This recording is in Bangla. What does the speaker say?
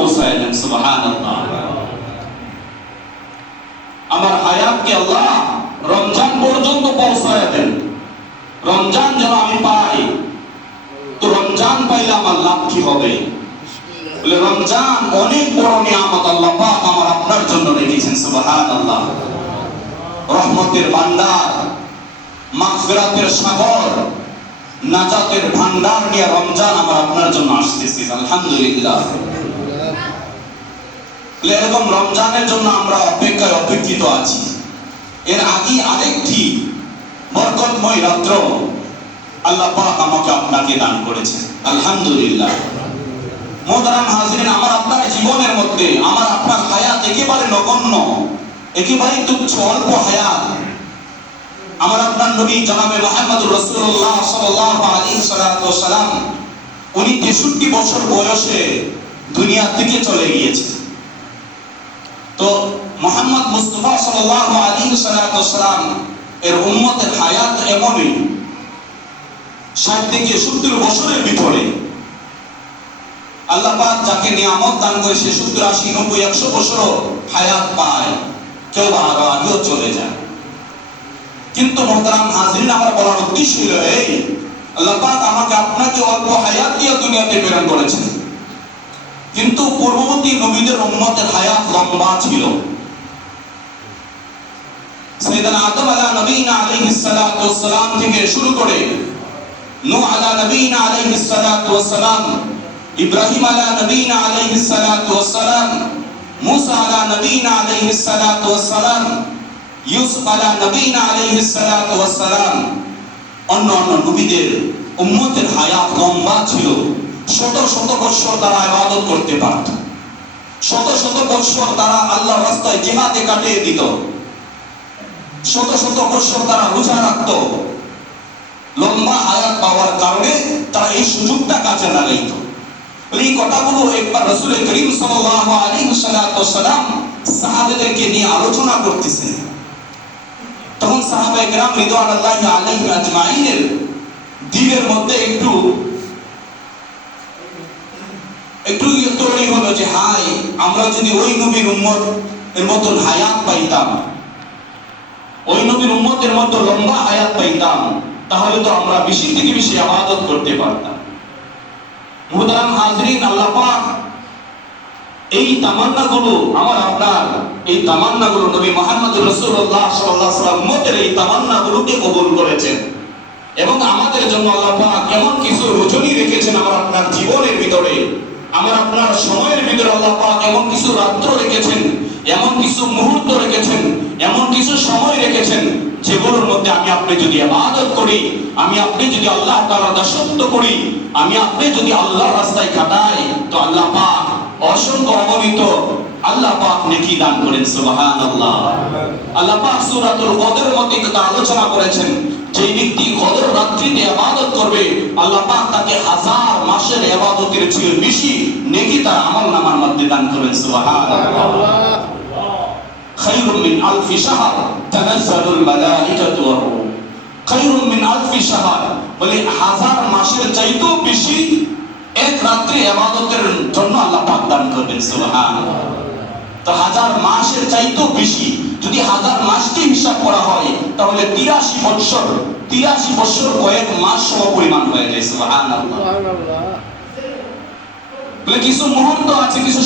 পৌঁছাইলেন। সুবহানাল্লাহ। আমার হায়াতকে আল্লাহ রমজান পর্যন্ত পৌঁছায় দেন। রমজান যেন আমি পাই। তো রমজান পাইলে আমার লাভ কি হবে? বলে রমজান অনেক বড় নিয়ামত আল্লাহ পাক আমার আপনার জন্য রেখেছেন। সুবহানাল্লাহ। রহমতের ভান্ডার, মাগফিরাতের সাগর, নাজাতের ভান্ডার নিয়ে রমজান আমার আপনার জন্য আসতেছে। আলহামদুলিল্লাহ। এরকম রমজানের জন্য আমরা অপেক্ষায় অপেক্ষিত আছি। এর আগে আরেকটি বরকতময় রাত্র আল্লাহ পাক আমাকে আপনাকে দান করেছেন। আলহামদুলিল্লাহ। মুহতারাম হাজিরিন, আমার আপনার জীবনের মধ্যে আমার আপনার হায়াত একেবারে নগণ্য, একেবারে তুচ্ছ, অল্প হায়াত। আমার আপনার নবী জনাবে মুহাম্মদুর রাসূলুল্লাহ সাল্লাল্লাহু আলাইহি ওয়াসাল্লাম উনি 63 বছর বয়সে দুনিয়া থেকে চলে গিয়েছেন। তো মুহাম্মদ মুস্তাফা সাল্লাল্লাহু আলাইহি ওয়াসাল্লাম এর উম্মতের হায়াত এমনই 60 থেকে 70 বছরের ভিতরে আল্লাহ পাক যাকে নিয়ামত দান করে সে 70, 80, 90, 100 বছর হায়াত পায়, কেউ আরো আগেও চলে যায়। কিন্তু মুহতারাম হাজিরিন, আমার বলার উদ্দেশ্য হলো এই, আল্লাহ পাক আমাকে আপনাকে অল্প হায়াত দিয়ে দুনিয়াতে প্রেরণ করেছেন, কিন্তু পূর্ববর্তী নবীদের উম্মতের হায়াত লম্বা ছিল। সাইয়েদনা আদম আলা নবীনা আলাইহিস সালাতু ওয়াস সালাম থেকে শুরু করে নূহ আলা নবীনা আলাইহিস সালাতু ওয়াস সালাম, ইব্রাহিম আলা নবীনা আলাইহিস সালাতু ওয়াস সালাম, মুসা আলা নবীনা আলাইহিস সালাতু ওয়াস সালাম, ইউসুফ আলা নবীনা আলাইহিস সালাতু ওয়াস সালাম, অন্যান্য নবীদের উম্মতের হায়াত লম্বা ছিল। শত শত বছর তারা ইবাদত করতে পারত, শত শত বছর তারা আল্লাহর রাস্তায় জিহাদে কাটিয়ে দিত, শত শত বছর তারা রোজা রাখত। লম্বা হায়াত পাওয়ার কারণে তারা এই সুযোগটা কাজে লাগাইত। এই কথাগুলো একবার রাসূল করিম সাল্লাল্লাহু আলাইহি ওয়াসাল্লাম সাহাবাদেরকে নিয়ে আলোচনা করতেছেন। তখন সাহাবায়ে কেরাম রিদওয়ানুল্লাহি আলাইহিম আজমাইনের দিলের মধ্যে একটু তৈরি হলো যে হাই, আমরা যদি ওই নবীর উম্মত এর মতন হায়াত পাইতাম, ওই নবীর উম্মতের মতো লম্বা হায়াত পাইতাম, তাহলে তো আমরা বেশি থেকে বেশি ইবাদত করতে পারতাম। মুহতারাম হাজিরিন, আল্লাহ পাক এই তামান্নাগুলো আমার আপনার এই তামান্নাগুলো নবী মুহাম্মদুর রাসূলুল্লাহ সাল্লাল্লাহু আলাইহি ওয়াসাল্লাম উম্মতের এই তামান্নাগুলোকে কবুল করেছেন এবং আমাদের জন্য আল্লাহ পাক এমন কিছু রজনী রেখেছেন আমার আপনার জীবনের ভিতরে, আমার আপনার সময়ের ভিতরে আল্লাহ পাক এমন কিছু রাত্র রেখেছেন, এমন কিছু মুহূর্ত রেখেছেন, এমন কিছু সময় রেখেছেন যেগুলোর মধ্যে আমি আপনি যদি ইবাদত করি, আমি আপনি যদি আল্লাহ তাআলার দাসত্ব করি, আমি আপনি যদি আল্লাহর রাস্তায় কাটাই, তো আল্লাহ পাক অসংখ্য অগণিত আল্লাহ পাক নেকি দান করেন। সুবহানাল্লাহ। আল্লাহ পাক সূরাতুল কদরের মধ্যে কথা আলোচনা করেছেন, যে ব্যক্তি কদর রাত্রিতে ইবাদত করবে আল্লাহ পাক তাকে 1000 মাসের ইবাদতের চেয়ে বেশি নেকি তার আমলনামার মধ্যে দান করেন। সুবহানাল্লাহ। খায়রুম মিন আলফি শাহর তানাজ্জালুল মালাইকাতু ওয়ার রূহ। খায়রুম মিন আলফি শাহর বলে 1000 মাসের চাইতেও বেশি এক রাত্রি ইবাদতের জন্য আল্লাহ পাক দান করবেন। সুবহানাল্লাহ। তো 1000 মাসের চাইতেও বেশি, যদি 1000 মাসকে হিসাব করা হয় তাহলে 83 বছর কয়েক মাস সমপরিমাণ হয়ে যায়। সুবহানাল্লাহ। বলে কিছু মুহূর্ত আছে, কিছু